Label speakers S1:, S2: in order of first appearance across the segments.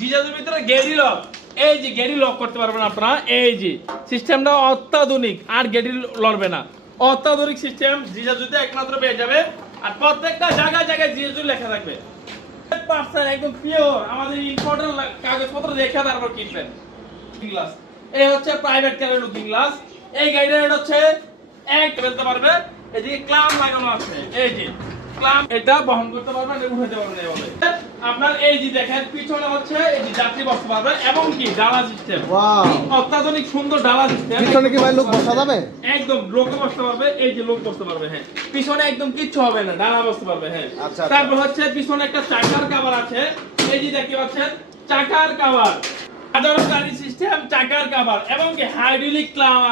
S1: জিজাজুর ভিতরে গেড়ি লক এই যে গেড়ি লক করতে পারবেন আপনারা। এই যে সিস্টেমটা অত্যাধুনিক, আর গেড়ি লড়বে না। অত্যাধুনিক সিস্টেম জিজাজুতে একমাত্র পেয়ে যাবে। আর প্রত্যেকটা জায়গায় জায়গায় জিজাজু লেখা থাকবে। পার্সেন্ট একদম পিওর আমাদের ইম্পোর্টের কাগজপত্র দেখে তারপর কিনবেন। গ্লাস এই হচ্ছে প্রাইভেট কারের লুকিং গ্লাস এই গাড়িটা এটা হচ্ছে এক ফেলতে পারবে। এদিকে ক্লাম লাগানো আছে। এই যে ক্লাম এটা বহন করতে পারবেন, উঠাতে পারবেন এইভাবে আপনার এই যে দেখেন পিছনে হচ্ছে এই যে যাত্রী বসতে পারবে এবং কি ডালা সিস্টেম
S2: ওয়াও
S1: অত্যাধুনিক সুন্দর ডালা সিস্টেম
S2: পিছনে কি ভাই লোক বসা যাবে?
S1: একদম লোক বসতে পারবে এই যে লোক বসতে পারবে হ্যাঁ। পিছনে একদম কিচ্ছু হবে না ডানা বসতে পারবে হ্যাঁ।
S2: আচ্ছা, আচ্ছা।
S1: তারপর হচ্ছে পিছনে একটা চাকার কাভার আছে। এই যে দেখতে পাচ্ছেন চাকার কাভার সাধারণ গাড়ি সিস্টেম চাকার কাভার এবং কি হাইড্রোলিক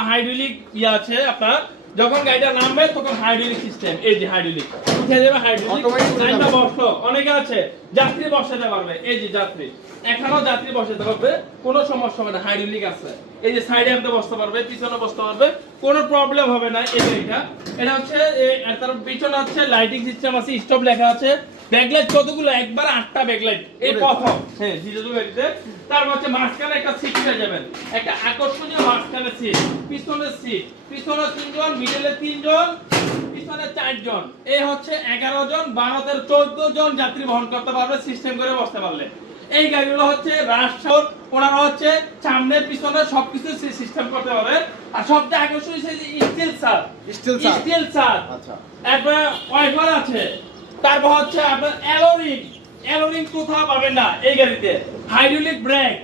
S1: হাইড্রোলিক ইয়ে আছে আপনার। যখন গাড়িটা নামবে তখন হাইড্রোলিক সিস্টেম এই যে হাইড্রোলিক উঠে যাবে হাইড্রোলিক লাইনটা বসল। অনেকে আছে যাত্রী বসাতে পারবে। এই যে যাত্রী এখানেও যাত্রী বসাতে পারবে কোনো সমস্যা হবে না হাইড্রোলিক আছে। এই যে সাইডে আনতে বসতে পারবে পিছনে বসতে পারবে কোনো প্রবলেম হবে না এই গাড়িটা। এটা হচ্ছে তার পিছনে হচ্ছে লাইটিং সিস্টেম আছে স্টপ লেখা আছে। ব্যাকলাইট কতগুলো? একবার আটটা ব্যাকলাইট এই প্রথম। হ্যাঁ জিজু গাড়িতে। তারপর হচ্ছে মাঝখানে একটা সিট পেয়ে যাবেন। একটা আকর্ষণীয় মাঝখানে সিট পিছনের সিট পিছনে তিনজন মিডলে তিনজন পিছনে চারজন। এই হচ্ছে এগারো জন বারো চোদ্দ জন যাত্রী বহন করতে পারবে সিস্টেম করে বসতে পারলে। এই গাড়িগুলো হচ্ছে রাষ্ট্র ওনারা হচ্ছে সামনে পিছনে সবকিছু সিস্টেম করতে পারবে। আর সবচেয়ে আকর্ষণীয় স্টিল সার। স্টিল সার
S2: আচ্ছা।
S1: তারপরে ওয়াইফার আছে। তারপর হচ্ছে আপনার অ্যালোরিং অ্যালোরিং কোথাও পাবেন না এই গাড়িতে। Hydraulic brake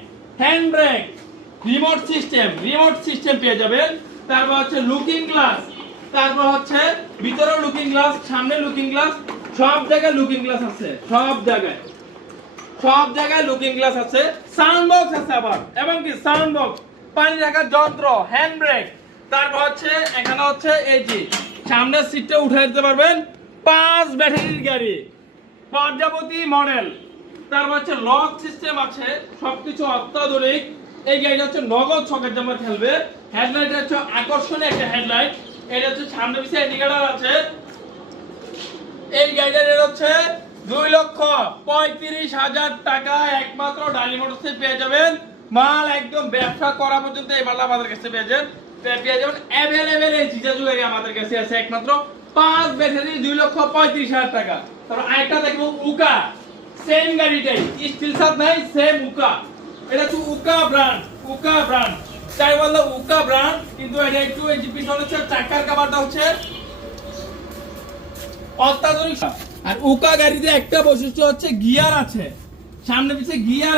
S1: hand brake, remote system remote system পেয়ে যাবেন। তারপর হচ্ছে লুকিং গ্লাস, তারপর হচ্ছে ভিতরে লুকিং গ্লাস, সামনে লুকিং গ্লাস, সব জায়গায় লুকিং গ্লাস আছে, সব জায়গায়। সব জায়গায় লুকিং গ্লাস আছে। সাউন্ড বক্স আছে আবার, এবং কি সাউন্ড বক্স পানি রাখার যন্ত্র, হ্যান্ড ব্রেক। তারপর হচ্ছে এখানে হচ্ছে এই যে, সামনের সিটটা উঠে দিতে পারবেন। পাঁচ ব্যাটারির গাড়ি পর্যাবতী মডেল। তারপর হচ্ছে লক সিস্টেম আছে, সবকিছু অত্যাধুনিক। এই গাড়িটা হচ্ছে নগদ ছকের জামা খেলবে হেডলাইট হচ্ছে আকর্ষণীয় একটা হেডলাইট এটা হচ্ছে সামনে পিছিয়ে ইন্ডিকেটর আছে। এই গাড়িটার রেট হচ্ছে দুই লক্ষ পঁয়ত্রিশ হাজার টাকা। একমাত্র ডালি মোটরসে পেয়ে যাবেন। মাল একদম ব্যবসা করা পর্যন্ত এই মালটা আমাদের কাছে পেয়ে যাবেন। পেয়ে যাবেন অ্যাভেলেবেল এই জিজাজু গাড়ি আমাদের কাছে আছে একমাত্র পাঁচ ব্যাটারি দুই লক্ষ পঁয়ত্রিশ হাজার টাকা। তারপর আরেকটা দেখব উকা। সেম গাড়িটাই। স্টিল সাত নাই সেম উকা। এটা হচ্ছে উকা ব্র্যান্ড উকা ব্র্যান্ড তাই বলল উকা ব্র্যান্ড কিন্তু এটা একটু এই হচ্ছে চাকার কাভারটা হচ্ছে অত্যাধুনিক। আর উকা গাড়িতে একটা বৈশিষ্ট্য হচ্ছে গিয়ার আছে। সামনে পিছে গিয়ার